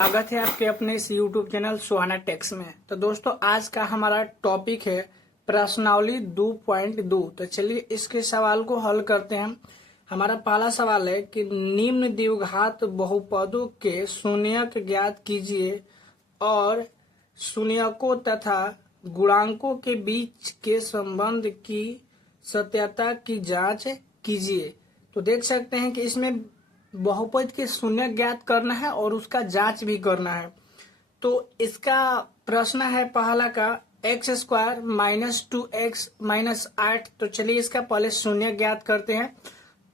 स्वागत है आपके अपने इस YouTube चैनल सुहाना टेक्स में। तो दोस्तों आज का हमारा टॉपिक है प्रश्नावली 2.2। तो चलिए इसके सवाल को हल करते हैं। हमारा पहला सवाल है कि निम्न द्विघात बहुपदों के शून्यक ज्ञात कीजिए और शून्यकों तथा गुणांकों के बीच के संबंध की सत्यता की जांच कीजिए। तो देख सकते हैं कि इसमें बहुपद के शून्य ज्ञात करना है और उसका जांच भी करना है। तो इसका प्रश्न है पहला का x square minus 2x minus 8। तो चलिए इसका पहले शून्य ज्ञात करते हैं।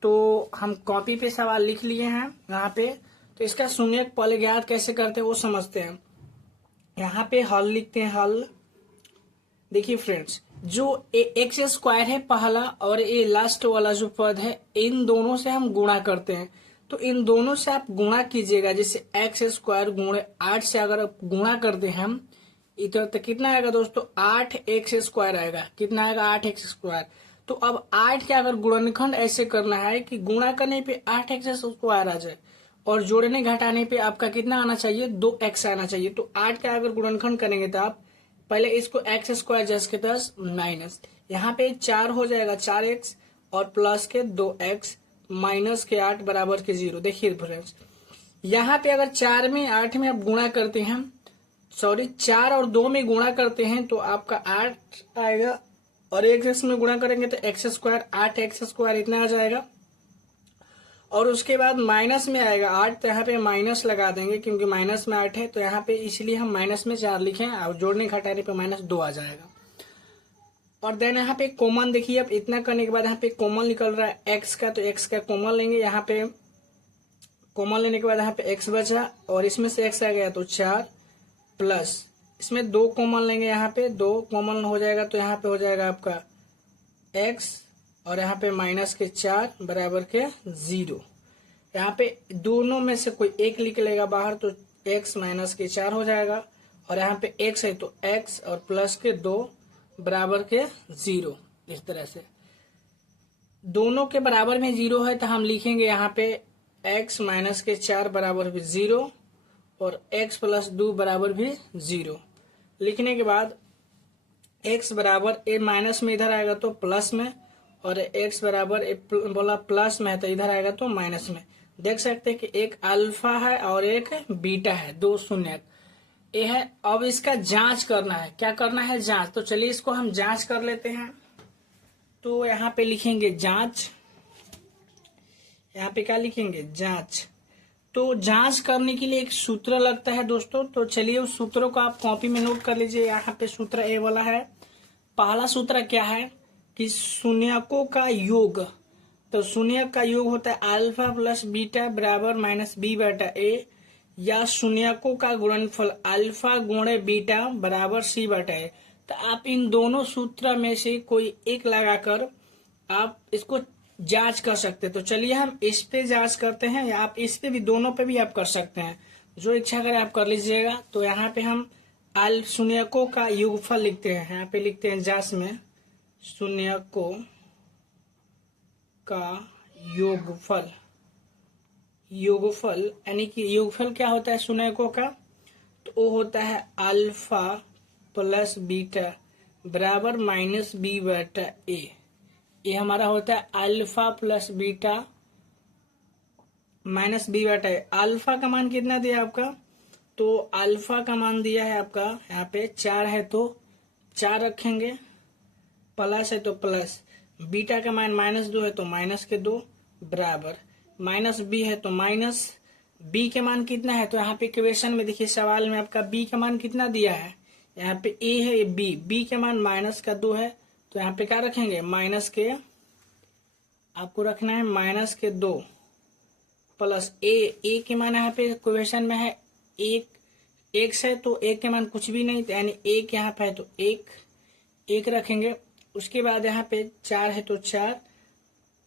तो हम कॉपी पे सवाल लिख लिए हैं यहाँ पे। तो इसका शून्य पहले ज्ञात कैसे करते हैं वो समझते हैं। यहाँ पे हल लिखते हैं। हल देखिए फ्रेंड्स, जो एक्स स्क्वायर है पहला और ये लास्ट वाला जो पद है, इन दोनों से हम गुणा करते हैं। तो इन दोनों से आप गुणा कीजिएगा। जैसे एक्स स्क्वायर गुणे 8 से अगर गुणा करते हैं हम इधर तो कितना आएगा दोस्तों, 8x स्क्वायर आएगा। कितना आएगा, 8x स्क्वायर। तो अब 8 का अगर गुणनखंड ऐसे करना है कि गुणा करने पे 8x स्क्वायर आ जाए और जोड़ने घटाने पे आपका कितना आना चाहिए, 2x आना चाहिए। तो 8 का अगर गुणनखंड करेंगे तो आप पहले इसको एक्स स्क्वायर जस के 10 माइनस यहाँ पे 4 हो जाएगा 4x और प्लस के 2x माइनस के 8 बराबर के 0। देखिए फ्रेंड्स, यहाँ पे अगर 4 में 8 में आप गुणा करते हैं, 4 और 2 में गुणा करते हैं तो आपका 8 आएगा और x में गुणा करेंगे तो एक्स स्क्वायर 8x स्क्वायर इतना आ जाएगा। और उसके बाद माइनस में आएगा 8। तो यहाँ पे माइनस लगा देंगे क्योंकि माइनस में 8 है। तो यहाँ पे इसलिए हम माइनस में 4 लिखें और जोड़ने घटाने पे माइनस 2 आ जाएगा। और देन यहाँ पे कॉमन देखिए, अब इतना करने के बाद यहाँ पे कॉमन निकल रहा है एक्स का। तो एक्स का कॉमन लेंगे। यहाँ पे कॉमन लेने के बाद यहाँ पे एक्स बचा और इसमें से एक्स आ गया तो 4 प्लस इसमें 2 कॉमन लेंगे। यहाँ पे 2 कॉमन हो जाएगा तो यहाँ पे हो जाएगा आपका एक्स और यहाँ पे माइनस के 4 बराबर के 0। यहाँ पे दोनों में से कोई एक निकलेगा बाहर तो x माइनस के 4 हो जाएगा। और यहाँ पे x है तो x और प्लस के 2 बराबर के 0। इस तरह से दोनों के बराबर में 0 है तो हम लिखेंगे यहाँ पे x माइनस के 4 बराबर भी 0 और x प्लस 2 बराबर भी 0। लिखने के बाद x बराबर ए माइनस में इधर आएगा तो प्लस में और x बराबर बोला प्लस में है तो इधर आएगा तो माइनस में। देख सकते हैं कि एक अल्फा है और एक बीटा है, 2 शून्य ये है। अब इसका जांच करना है। क्या करना है, जांच। तो चलिए इसको हम जांच कर लेते हैं। तो यहाँ पे लिखेंगे जांच। यहाँ पे क्या लिखेंगे, जांच। तो जांच करने के लिए एक सूत्र लगता है दोस्तों। तो चलिए उस सूत्रों को आप कॉपी में नोट कर लीजिए। यहाँ पे सूत्र ए वाला है। पहला सूत्र क्या है कि शून्यकों का योग। तो शून्यक का योग होता है अल्फा प्लस बीटा बराबर माइनस बी बटा ए, या शून्यकों का गुणनफल अल्फा गुणे बीटा बराबर सी बटा ए। तो आप इन दोनों सूत्र में से कोई एक लगाकर आप इसको जांच कर सकते हैं। तो चलिए हम इस पे जांच करते हैं, या आप इस पे भी, दोनों पे भी आप कर सकते हैं। जो इच्छा करे आप कर लीजिएगा। तो यहाँ पे हम शून्यकों का योगफल लिखते हैं। यहाँ पे लिखते हैं जांच में शून्यकों का योगफल। योगफल यानी कि योगफल क्या होता है शून्यकों का, तो वो होता है अल्फा प्लस बीटा बराबर माइनस बी बटा ए। ये हमारा होता है alpha plus beta minus b बटा ए। अल्फा का मान कितना दिया आपका, तो अल्फा का मान दिया है आपका यहाँ पे 4 है तो 4 रखेंगे, प्लस है तो प्लस, बीटा का मान माइनस 2 है तो माइनस के 2 बराबर माइनस बी है तो माइनस बी के मान कितना है। तो यहाँ पे इक्वेशन में देखिए सवाल में आपका बी का मान कितना दिया है, यहाँ पे ए है बी के मान माइनस का 2 है। तो यहाँ पे क्या रखेंगे, माइनस के, आपको रखना है माइनस के 2 प्लस ए के मान यहाँ पे इक्वेशन में है एक है तो एक के मान कुछ भी नहीं, यानी एक यहाँ पे है तो एक रखेंगे। उसके बाद यहाँ पे 4 है तो 4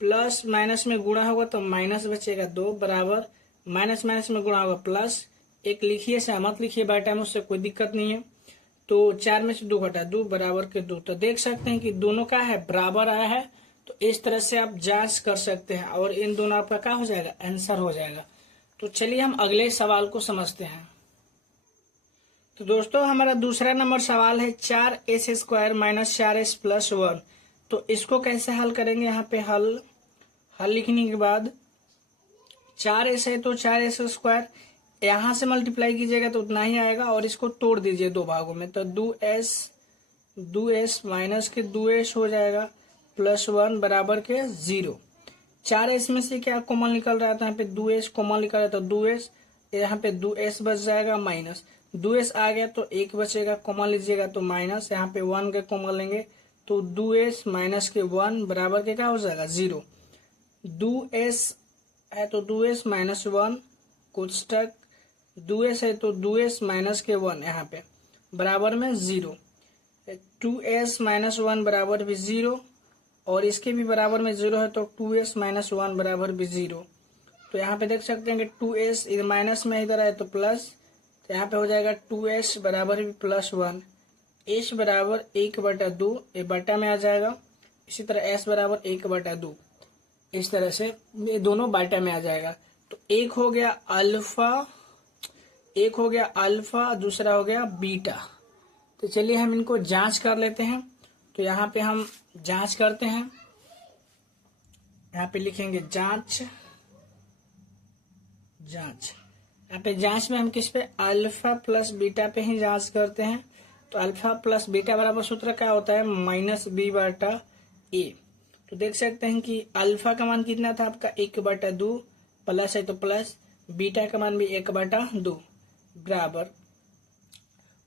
प्लस माइनस में गुणा होगा तो माइनस बचेगा 2 बराबर माइनस माइनस में गुणा होगा प्लस। एक लिखिए से मत लिखिए बाय टाइम, उससे कोई दिक्कत नहीं है। तो 4 में से 2 घटा 2 बराबर के 2। तो देख सकते हैं कि दोनों का है बराबर आया है। तो इस तरह से आप जांच कर सकते हैं और इन दोनों आपका क्या हो जाएगा, आंसर हो जाएगा। तो चलिए हम अगले सवाल को समझते हैं। तो दोस्तों हमारा दूसरा नंबर सवाल है 4s² माइनस 4s+1। तो इसको कैसे हल करेंगे? यहाँ पे हल लिखने के बाद 4s है तो 4s², यहाँ से मल्टीप्लाई कीजिएगा तो उतना ही आएगा और इसको तोड़ दीजिए दो भागों में, तो 2s माइनस के 2s हो जाएगा +1 बराबर के 0। 4s में से क्या कॉमन निकल रहा था? यहाँ पे 2s कॉमन निकल रहा था, 2s यहाँ पे 2s बच जाएगा, माइनस 2s आ गया तो 1 बचेगा, कॉमन लीजिएगा तो माइनस, यहाँ पे 1 के कॉमन लेंगे तो 2s माइनस के 1 बराबर के क्या हो जाएगा? 0। 2s है तो 2s माइनस 1 कुछ तक, 2s है तो 2s माइनस के 1 यहाँ पे बराबर में 0। 2s माइनस 1 बराबर भी 0 और इसके भी बराबर में 0 है तो 2s माइनस 1 बराबर भी 0। तो यहाँ पे देख सकते हैं कि 2s इधर माइनस में इधर है तो प्लस, तो यहाँ पे हो जाएगा 2s बराबर भी +1। s बराबर 1/2 ये बटा में आ जाएगा, इसी तरह s बराबर 1/2, इस तरह से ये दोनों बाटा में आ जाएगा। तो एक हो गया अल्फा, दूसरा हो गया बीटा। तो चलिए हम इनको जांच कर लेते हैं। तो यहाँ पे हम जांच करते हैं, यहाँ पे लिखेंगे जांच। यहाँ पे जांच में हम किस पे? अल्फा प्लस बीटा पे ही जांच करते हैं। तो अल्फा प्लस बीटा बराबर सूत्र क्या होता है? -b/a। तो देख सकते हैं कि अल्फा का मान कितना था आपका? 1/2, प्लस है तो प्लस, बीटा का मान भी 1/2 बराबर,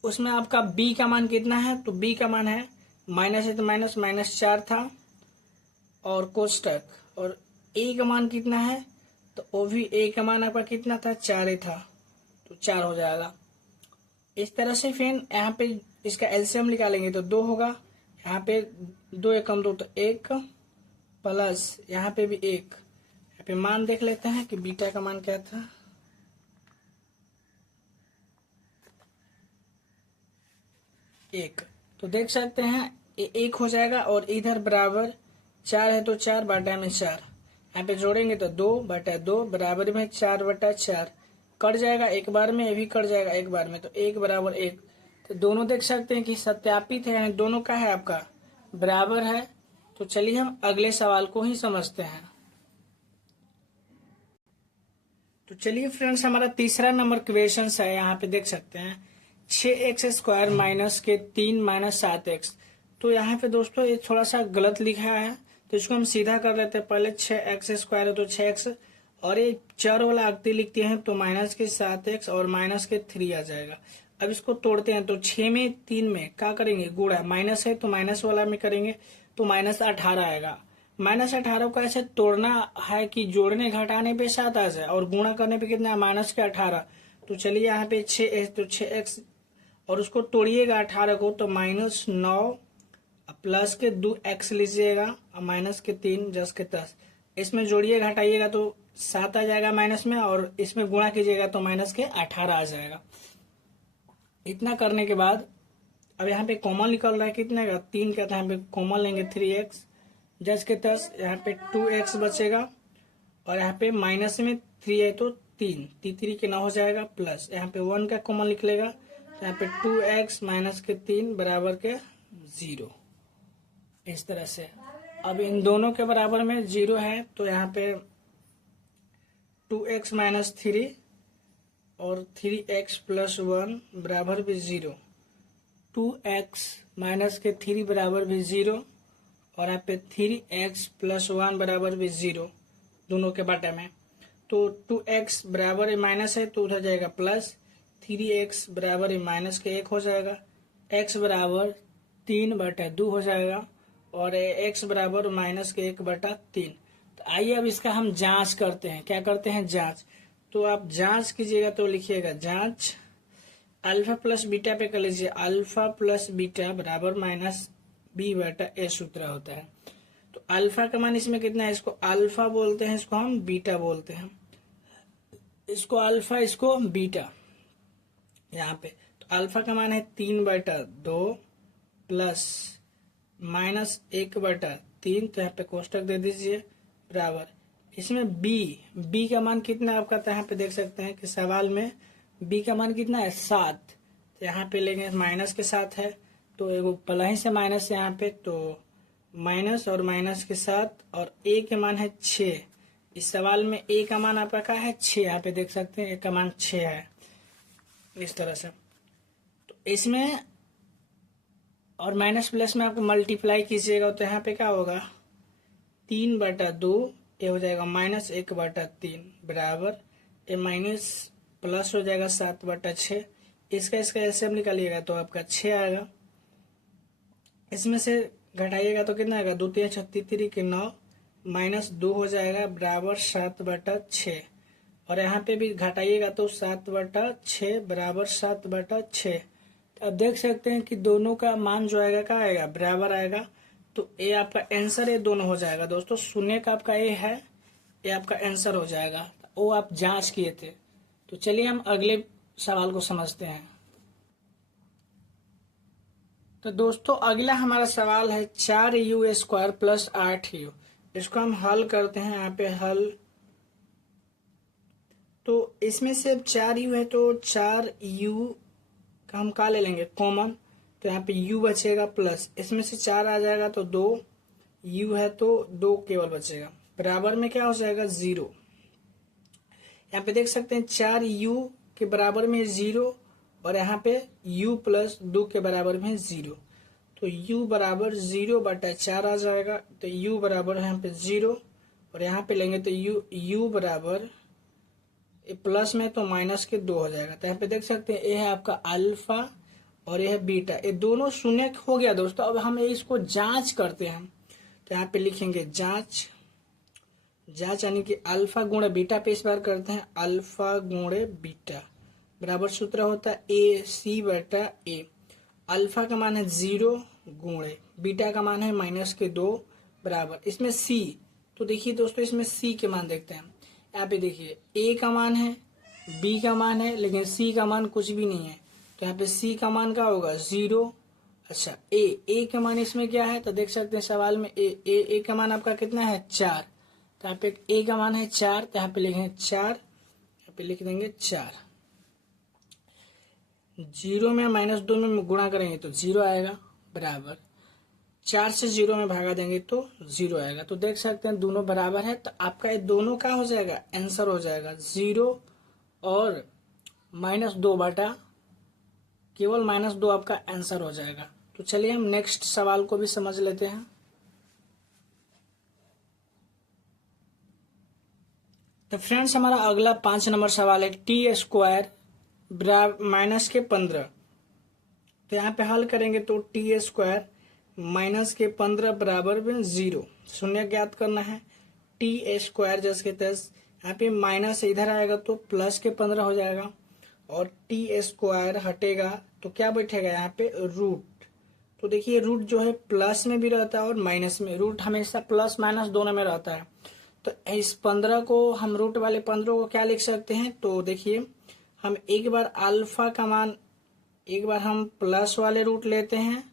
उसमें आपका b का मान कितना है? तो b का मान है माइनस है तो माइनस, -4 था और कोष्टक, और a का मान कितना है? तो वो भी a का मान आपका कितना था? 4 था, तो 4 हो जाएगा। इस तरह से फिर यहाँ पे इसका एलसीएम निकालेंगे तो 2 होगा, यहाँ पे 2 एकम 2 तो 1 प्लस यहाँ पे भी 1। यहाँ पे मान देख लेते हैं कि बीटा का मान क्या था। एक, तो देख सकते हैं 1 हो जाएगा और इधर बराबर 4 है तो 4 बटा में 4, यहाँ पे जोड़ेंगे तो 2/2 बराबर में 4/4 कट जाएगा एक बार में, ये भी कट जाएगा एक बार में, तो 1 बराबर 1। तो दोनों देख सकते हैं कि सत्यापित है, यानी दोनों का है आपका बराबर है। तो चलिए हम अगले सवाल को ही समझते हैं। तो चलिए फ्रेंड्स हमारा तीसरा नंबर क्वेश्चन है, यहाँ पे देख सकते हैं 6x² माइनस के 3 माइनस 7x। तो यहाँ पे दोस्तों ये थोड़ा सा गलत लिखा है, तो इसको हम सीधा कर लेते हैं। पहले 6x² है तो 6x, और ये चर वाला अगती लिखते हैं तो माइनस के 7x और माइनस के 3 आ जाएगा। अब इसको तोड़ते हैं तो 6 में 3 में क्या करेंगे? गुणा, माइनस है तो माइनस वाला में करेंगे तो -18 आएगा। -18 को ऐसे तोड़ना है कि जोड़ने घटाने पे 7 आ जाए और गुणा करने पे कितना है? -18। तो चलिए यहाँ पे 6 तो 6x और उसको तोड़िएगा 18 को तो -9 प्लस के 2x लीजिएगा और माइनस के 3 10 के 10, इसमें जोड़िए घटाइएगा तो 7 आ जाएगा माइनस में, और इसमें गुणा कीजिएगा तो -18 आ जाएगा। इतना करने के बाद अब यहाँ पे कॉमन निकल रहा है कितने का? 3 का, था यहाँ पे कॉमन लेंगे 3x 10 के 10, यहाँ पे 2x बचेगा और यहाँ पे माइनस में 3 है तो 3 3 के 9 हो जाएगा, प्लस यहाँ पे 1 का कॉमन निकलेगा, यहाँ पे 2x माइनस के 3 बराबर के 0। इस तरह से अब इन दोनों के बराबर में 0 है तो यहाँ पे 2x माइनस 3 और 3x प्लस 1 बराबर भी 0, 2x माइनस के 3 बराबर भी 0 और यहाँ पे 3x प्लस 1 बराबर भी 0 दोनों के बाटे में। तो 2x बराबर माइनस है तो उधर जाएगा प्लस, 3x बराबर माइनस के 1 हो जाएगा, x बराबर 3/2 हो जाएगा और x बराबर माइनस के 1/3। तो आइए अब इसका हम जांच करते हैं। क्या करते हैं? जांच। तो आप जांच कीजिएगा तो लिखिएगा जांच, अल्फा प्लस बीटा पे कर लीजिए, अल्फा प्लस बीटा बराबर -b/a सूत्र होता है। तो अल्फा का मान इसमें कितना है? इसको अल्फा बोलते हैं, इसको हम बीटा बोलते हैं, इसको अल्फा इसको बीटा। यहाँ पे तो अल्फा का मान है 3/2 प्लस -1/3, तो यहाँ पे कोष्टक दे दीजिए बराबर, इसमें b का मान कितना आपका था? यहाँ पे देख सकते हैं कि सवाल में b का मान कितना है? 7। तो यहाँ पे लेंगे माइनस के साथ है तो एगो पलाही से माइनस यहाँ पे, तो माइनस और माइनस के साथ, और ए के मान है 6। इस सवाल में ए का मान आपका क्या है 6, यहाँ पे देख सकते हैं ए का मान 6 है इस तरह से। तो इसमें और माइनस प्लस में आपको मल्टीप्लाई कीजिएगा तो यहाँ पे क्या होगा 3/2, ये हो जाएगा -1/3 बराबर ये माइनस प्लस हो जाएगा 7/6। इसका एलसीएम निकालिएगा तो आपका 6 आएगा। इसमें से घटाइएगा तो कितना आएगा 2 3 36 के 9 -2 हो जाएगा बराबर 7/6। और यहाँ पे भी घटाइएगा तो 7/6 बराबर 7/6। तो अब देख सकते हैं कि दोनों का मान जो आएगा क्या आएगा बराबर आएगा। तो ये आपका आंसर ये दोनों हो जाएगा दोस्तों। शून्य का आपका ए है, ये आपका आंसर हो जाएगा। वो आप जांच किए थे। तो चलिए हम अगले सवाल को समझते हैं। तो दोस्तों अगला हमारा सवाल है 4u² प्लस 8u। इसको हम हल करते हैं। यहाँ पे हल, तो इसमें से अब 4u है तो 4u का हम क्या ले लेंगे कॉमन, तो यहाँ पे u बचेगा प्लस इसमें से 4 आ जाएगा तो 2u है तो 2 केवल बचेगा बराबर में क्या हो जाएगा 0। यहाँ पे देख सकते हैं 4u के बराबर में 0 और यहाँ पे u प्लस 2 के बराबर में 0। तो u बराबर 0/4 आ जाएगा। तो u बराबर यहाँ पे 0 और यहाँ पे लेंगे तो u बराबर प्लस में तो माइनस के 2 हो जाएगा। तो यहाँ पे देख सकते हैं ये है आपका अल्फा और ये है बीटा, ये दोनों शून्य हो गया दोस्तों। अब हम इसको जांच करते हैं। तो यहाँ पे लिखेंगे जांच यानी कि अल्फा गुणे बीटा पे इस बार करते हैं। अल्फा गुणे बीटा बराबर सूत्र होता है AC/A। अल्फा का मान है 0 गुणे बीटा का मान है -2 बराबर इसमें C। तो देखिए दोस्तों इसमें C के मान देखते हैं। यहाँ पे देखिए A का मान है, B का मान है, लेकिन C का मान कुछ भी नहीं है। तो यहाँ पे C का मान क्या होगा 0। अच्छा A का मान इसमें क्या है तो देख सकते हैं सवाल में A का मान आपका कितना है 4। तो यहाँ पे A का मान है 4, तो यहाँ पे लिखेंगे 4, यहाँ पे लिख देंगे 4। 0 में -2 में गुणा करेंगे तो 0 आएगा बराबर 4 से 0 में भागा देंगे तो 0 आएगा। तो देख सकते हैं दोनों बराबर है। तो आपका ये दोनों का हो जाएगा आंसर हो जाएगा 0 और -2 बटा केवल -2 आपका आंसर हो जाएगा। तो चलिए हम नेक्स्ट सवाल को भी समझ लेते हैं। तो फ्रेंड्स हमारा अगला 5 नंबर सवाल है t² -15। तो यहाँ पे हल करेंगे तो t² -15 बराबर में 0 शून्य ज्ञात करना है। t² जैसे के तस यहाँ पे माइनस इधर आएगा तो प्लस के 15 हो जाएगा और t² हटेगा तो क्या बैठेगा यहाँ पे रूट। तो देखिए रूट जो है प्लस में भी रहता है और माइनस में, रूट हमेशा प्लस माइनस दोनों में रहता है। तो इस 15 को हम रूट वाले 15 को क्या लिख सकते हैं, तो देखिए हम एक बार अल्फा का मान एक बार हम प्लस वाले रूट लेते हैं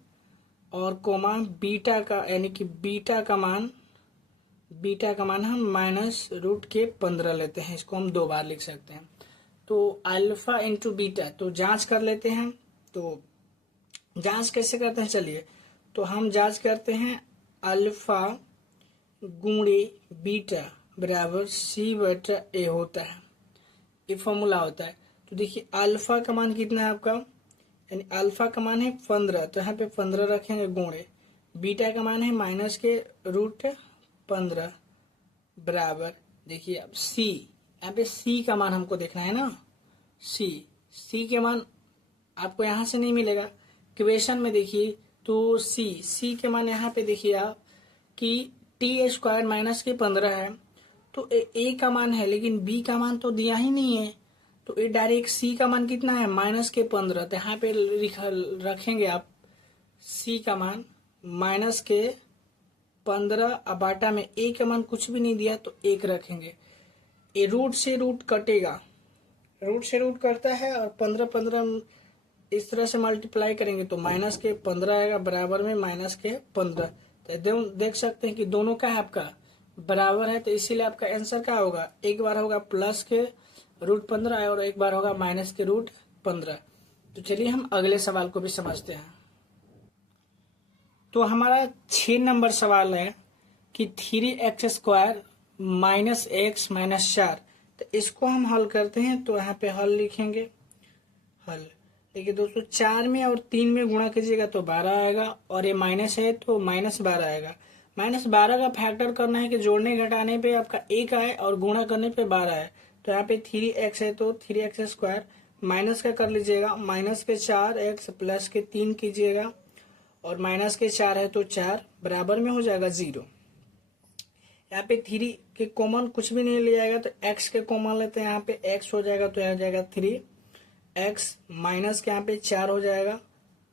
और कोमा बीटा का यानी कि बीटा का मान हम -√15 लेते हैं। इसको हम 2 बार लिख सकते हैं। तो अल्फा इंटू बीटा, तो जांच कर लेते हैं। तो जांच कैसे करते हैं चलिए, तो हम जांच करते हैं अल्फा गुणे बीटा बराबर C/A होता है, ये फॉर्मूला होता है। तो देखिए अल्फा का मान कितना है आपका, यानी अल्फा का मान है 15, तो यहाँ पे 15 रखेंगे गुणे बीटा का मान है -√15 बराबर देखिए अब C, यहाँ पे C का मान हमको देखना है ना। C के मान आपको यहाँ से नहीं मिलेगा, क्वेश्चन में देखिए तो C के मान यहाँ पे देखिए आप कि t² -15 है तो A का मान है, लेकिन B का मान तो दिया ही नहीं है। तो ये डायरेक्ट C का मान कितना है -15, तो यहाँ पे रखेंगे आप C का मान -15 बाटा में A का मान कुछ भी नहीं दिया तो 1 रखेंगे। ये रूट से रूट कटेगा, रूट से रूट करता है और 15 इस तरह से मल्टीप्लाई करेंगे तो -15 आएगा बराबर में -15। तो देख सकते हैं कि दोनों का है आपका बराबर है, तो इसीलिए आपका आंसर क्या होगा, एक बार होगा +√15 और एक बार होगा -√15। तो चलिए हम अगले सवाल को भी समझते हैं। तो हमारा 6 नंबर सवाल है कि 3x² माइनस एक्स माइनस 4। तो इसको हम हल करते हैं। तो यहाँ पे हल लिखेंगे। हल देखिए दोस्तों, 4 में और 3 में गुणा कीजिएगा तो 12 आएगा, और ये माइनस है तो -12 आएगा। -12 का फैक्टर करना है कि जोड़ने घटाने पे आपका 1 आए और गुणा करने पे 12 आए। तो यहाँ पे 3x है तो 3x² माइनस का कर लीजिएगा, माइनस के 4x प्लस के 3 कीजिएगा, और माइनस के 4 है तो 4 बराबर में हो जाएगा 0। यहाँ पे 3 के कॉमन कुछ भी नहीं लिया जाएगा तो x के कॉमन लेते हैं। यहाँ पे x हो जाएगा तो यहाँ जाएगा 3x, माइनस के यहाँ पे 4 हो जाएगा,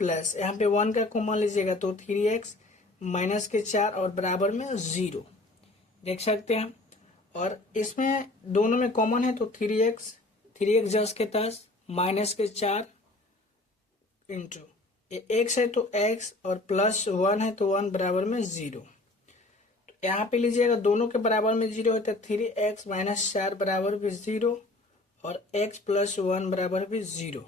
प्लस यहाँ पे 1 का कॉमन लीजिएगा तो 3x माइनस के 4 और बराबर में 0 देख सकते हैं। और इसमें दोनों में कॉमन है तो 3x जस के तस, माइनस के 4 इंटू x है तो x, और प्लस 1 है तो 1 बराबर में 0। तो यहाँ पे लीजिएगा दोनों के बराबर में 0 होता है, 3x माइनस 4 बराबर भी 0, और x प्लस 1 बराबर भी 0।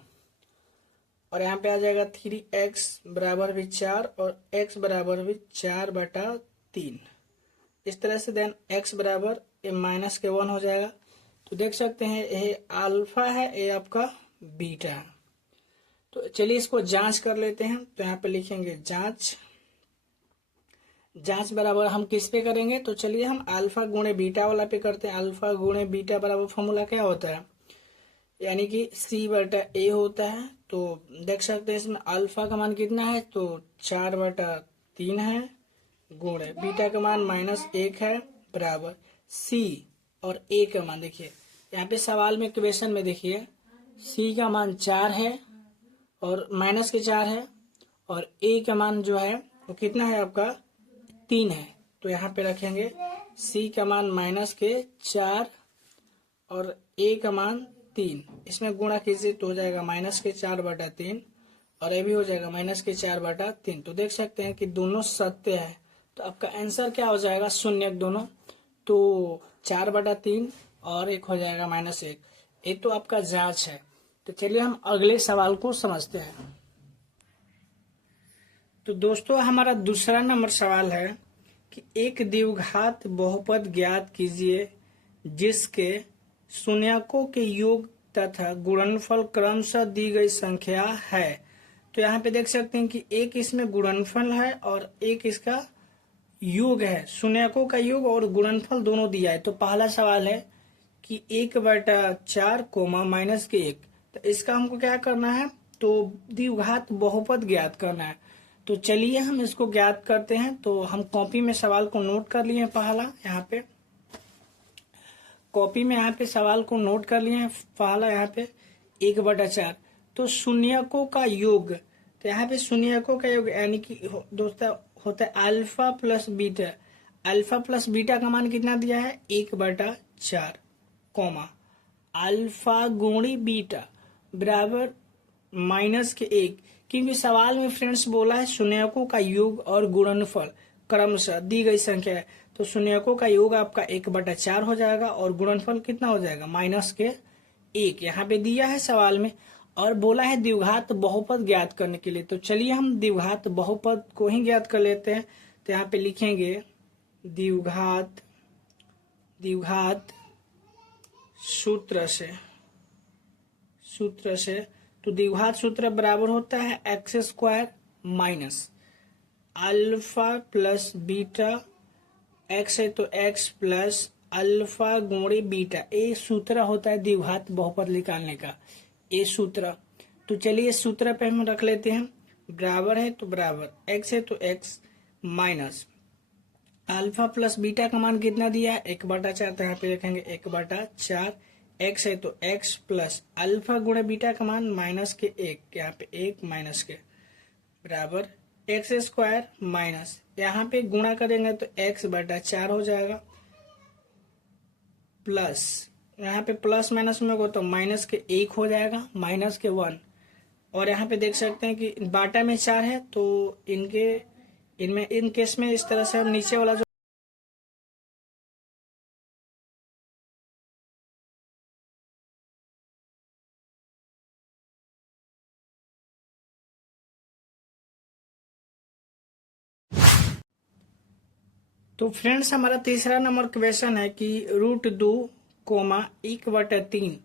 और यहाँ पे आ जाएगा 3x बराबर भी 4 और x बराबर भी 4/3। इस तरह से देन x बराबर माइनस के 1 हो जाएगा। तो देख सकते हैं ये अल्फा है, ये आपका बीटा है। तो चलिए इसको जांच कर लेते हैं। तो यहाँ पे लिखेंगे जांच बराबर हम किस पे करेंगे। तो चलिए हम अल्फा गुणे बीटा वाला पे करते हैं। अल्फा गुणे बीटा बराबर फॉर्मूला क्या होता है, यानी कि c/a होता है। तो देख सकते हैं इसमें अल्फा का मान कितना है तो 4/3 है, गुणे बीटा का मान -1 है, बराबर c और a का मान। देखिए यहाँ पे सवाल में क्वेश्चन में देखिए c का मान 4 है और माइनस के 4 है, और a का मान जो है वो कितना है आपका 3 है। तो यहाँ पे रखेंगे c का मान -4 और a का मान 3, इसमें गुणा कीजिए तो हो जाएगा -4/3, और ये भी हो जाएगा -4/3। तो देख सकते हैं कि दोनों सत्य है। तो आपका आंसर क्या हो जाएगा, शून्य दोनों। तो 4/3 और एक हो जाएगा -1। ये तो आपका जांच है। तो चलिए हम अगले सवाल को समझते हैं। तो दोस्तों हमारा दूसरा नंबर सवाल है कि एक द्विघात बहुपद ज्ञात कीजिए जिसके शून्यकों के योग तथा गुणनफल क्रमशः दी गई संख्या है। तो यहाँ पे देख सकते हैं कि एक इसमें गुणनफल है और एक इसका योग है, शून्यकों का योग और गुणनफल दोनों दिया है। तो पहला सवाल है कि 1/4 -1। तो इसका हमको क्या करना है, तो द्विघात बहुपद ज्ञात करना है। तो चलिए हम इसको ज्ञात करते हैं। तो हम कॉपी में सवाल को नोट कर लिए हैं। पहला यहाँ पे कॉपी में यहाँ पे सवाल को नोट कर लिए हैं। पहला यहाँ पे 1/4, तो शून्यकों का योग। तो यहाँ पे शून्यकों का योग यानी कि दोस्तों होता है alpha plus beta. Alpha plus beta का मान कितना दिया है 1/4, कॉमा अल्फा गुणी बीटा बराबर -1। क्योंकि सवाल में फ्रेंड्स बोला है शून्यकों का योग और गुणनफल क्रमशः दी गई संख्या है। तो शून्यकों का योग आपका 1/4 हो जाएगा और गुणनफल कितना हो जाएगा -1। यहाँ पे दिया है सवाल में, और बोला है द्विघात बहुपद ज्ञात करने के लिए। तो चलिए हम द्विघात बहुपद को ही ज्ञात कर लेते हैं। तो यहाँ पे लिखेंगे द्विघात सूत्र से। तो द्विघात सूत्र बराबर होता है x² minus alpha plus beta, x है तो x प्लस अल्फा गुणे बीटा। ये सूत्र होता है द्विघात बहुपद निकालने का, ये सूत्र। तो चलिए इस सूत्र पे हम रख लेते हैं। बराबर है तो बराबर x है तो x minus alpha plus beta का मान कितना दिया है 1/4। तो यहाँ पे रखेंगे 1/4। x है तो x प्लस अल्फा गुणे बीटा का मान -1, यहाँ पे 1 माइनस के बराबर x² माइनस, यहाँ पे गुणा करेंगे तो x/4 हो जाएगा, प्लस यहाँ पे प्लस माइनस में को तो -1 हो जाएगा, -1। और यहाँ पे देख सकते हैं कि बाटा में 4 है तो इन केस में इस तरह से हम नीचे वाला जो तो फ्रेंड्स हमारा तीसरा नंबर क्वेश्चन है कि √2, 1/3।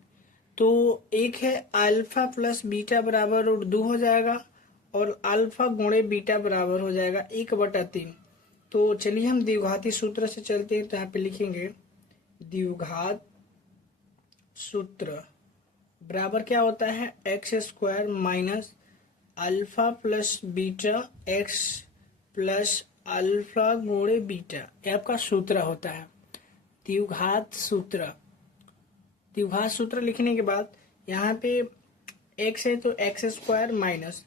तो एक है अल्फा प्लस बीटा बराबर √2 हो जाएगा और अल्फा गुणे बीटा बराबर हो जाएगा 1/3। तो चलिए हम द्विघाती सूत्र से चलते हैं। तो यहाँ पे लिखेंगे द्विघात सूत्र बराबर क्या होता है x² minus alpha plus beta x plus alpha गुणे बीटा, ये आपका सूत्र होता है द्विघात सूत्र। द्विघात सूत्र लिखने के बाद यहाँ पे x है तो x² minus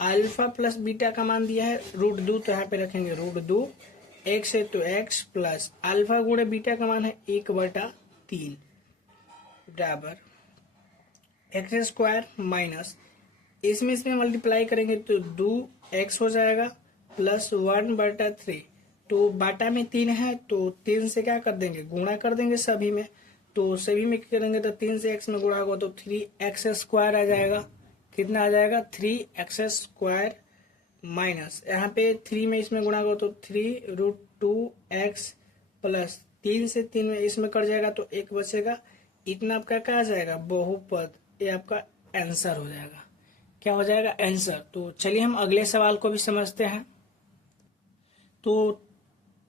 alpha plus beta का मान दिया है √2, तो यहाँ पे रखेंगे √2। x है तो x प्लस अल्फा गुणे बीटा का मान है 1/3 बराबर x² माइनस इसमें मल्टीप्लाई करेंगे तो 2x हो जाएगा प्लस 1/3। तो बाटा में 3 है तो 3 से क्या कर देंगे, गुणा कर देंगे सभी में। तो सभी में करेंगे तो 3 से x में गुणा होगा तो 3x² आ जाएगा। कितना आ जाएगा 3x² माइनस यहाँ पे 3 में इसमें गुणा होगा तो 3√2x प्लस 3 से 3 में इसमें कट जाएगा तो 1 बचेगा। इतना आपका क्या आ जाएगा बहुपद, ये आपका आंसर हो जाएगा। क्या हो जाएगा आंसर। तो चलिए हम अगले सवाल को भी समझते हैं। तो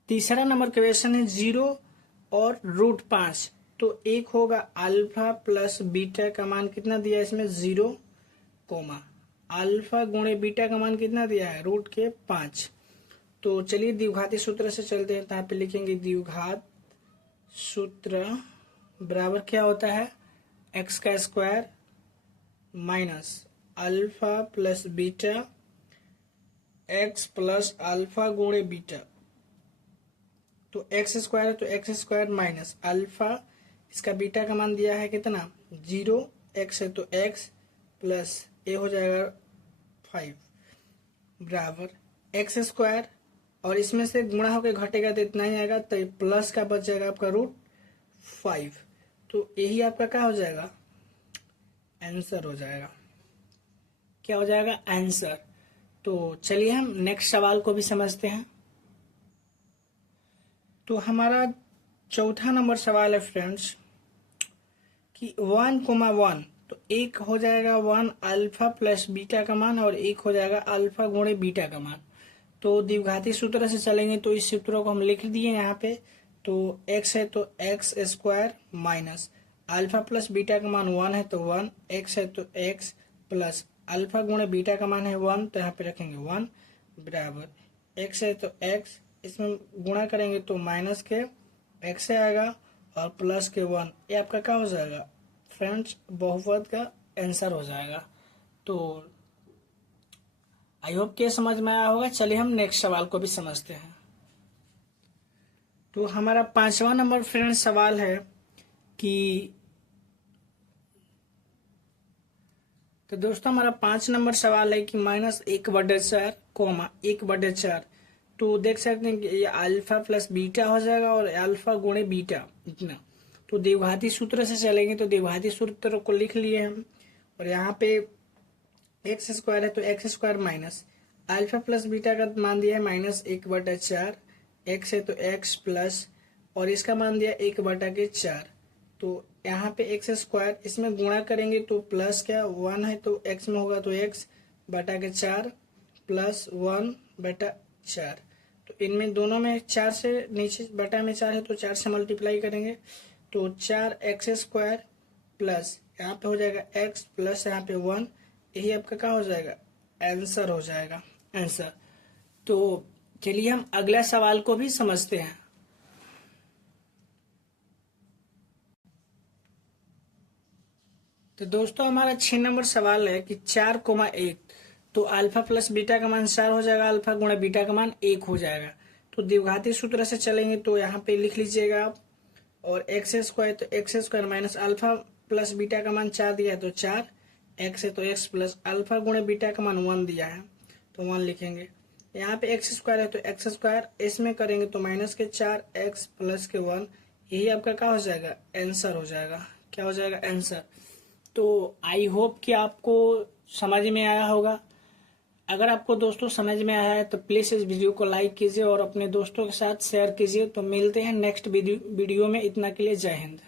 तीसरा नंबर क्वेश्चन है 0 और √5। तो एक होगा अल्फा प्लस बीटा का मान कितना दिया है इसमें 0, अल्फा गुणे बीटा का मान कितना दिया है √5। तो चलिए द्विघाती सूत्र से चलते हैं। तो यहाँ पे लिखेंगे द्विघात सूत्र बराबर क्या होता है x² minus alpha plus beta x plus alpha गुणे बीटा। तो x² है तो x² माइनस अल्फा, इसका बीटा का मान दिया है कितना 0, x है तो x प्लस ये हो जाएगा 5 बराबर x² और इसमें से गुणा होकर घटेगा तो इतना ही आएगा, तो प्लस का बच जाएगा आपका √5। तो यही आपका क्या हो जाएगा आंसर हो जाएगा। क्या हो जाएगा आंसर। तो चलिए हम नेक्स्ट सवाल को भी समझते हैं। तो हमारा चौथा नंबर सवाल है फ्रेंड्स कि 1,1। तो एक हो जाएगा 1 अल्फा प्लस बीटा का मान और एक हो जाएगा अल्फा गुणे बीटा का मान। तो द्विघाती सूत्र से चलेंगे तो इस सूत्रों को हम लिख दिए यहाँ पे। तो x है तो x² minus alpha plus beta का मान 1 है तो 1, x है तो x प्लस अल्फा गुणे बीटा का मान है 1, तो यहाँ पे रखेंगे 1 बराबर x है तो x, इसमें गुणा करेंगे तो माइनस के x से आएगा और प्लस के 1। ये आपका क्या हो जाएगा फ्रेंड्स बहुपद का आंसर हो जाएगा। तो आई होप के समझ में आया होगा। चलिए हम नेक्स्ट सवाल को भी समझते हैं। तो हमारा 5वां नंबर फ्रेंड्स सवाल है कि तो दोस्तों हमारा 5 नंबर सवाल है कि -1/4, 1/4। तो देख सकते हैं कि ये अल्फा प्लस बीटा हो जाएगा और अल्फा गुणे बीटा इतना। तो द्विघाती सूत्र से चलेंगे तो द्विघाती सूत्र को लिख लिए हम और यहाँ पे x² है तो x² minus alpha plus beta का मान दिया है -1/4, x है तो x प्लस और इसका मान दिया 1/4। तो यहाँ पे x² इसमें गुणा करेंगे तो प्लस क्या 1 है तो x में होगा तो x/4 प्लस 1/4। तो इनमें दोनों में 4 से नीचे बटा में 4 है तो 4 से मल्टीप्लाई करेंगे तो 4x² प्लस यहाँ पे हो जाएगा x प्लस यहाँ पे 1। यही आपका क्या हो जाएगा आंसर हो जाएगा आंसर। तो चलिए हम अगला सवाल को भी समझते हैं। तो दोस्तों हमारा 6 नंबर सवाल है कि 4,1। तो अल्फा प्लस बीटा का मान 4 हो जाएगा, अल्फा गुणा बीटा का मान 1 हो जाएगा। तो द्विघाती सूत्र से चलेंगे तो यहाँ पे लिख लीजिएगा आप और x² तो x² minus alpha plus beta का मान 4 दिया है तो 4, x है तो x प्लस अल्फा गुणे बीटा का मान 1 दिया है तो 1 लिखेंगे। यहाँ पे x² है तो x², इसमें करेंगे तो माइनस के 4x प्लस के 1। यही आपका क्या हो जाएगा आंसर हो जाएगा। क्या हो जाएगा आंसर। तो आई होप कि आपको समझ में आया होगा। अगर आपको दोस्तों समझ में आया है तो प्लीज इस वीडियो को लाइक कीजिए और अपने दोस्तों के साथ शेयर कीजिए। तो मिलते हैं नेक्स्ट वीडियो में, इतना के लिए जय हिंद।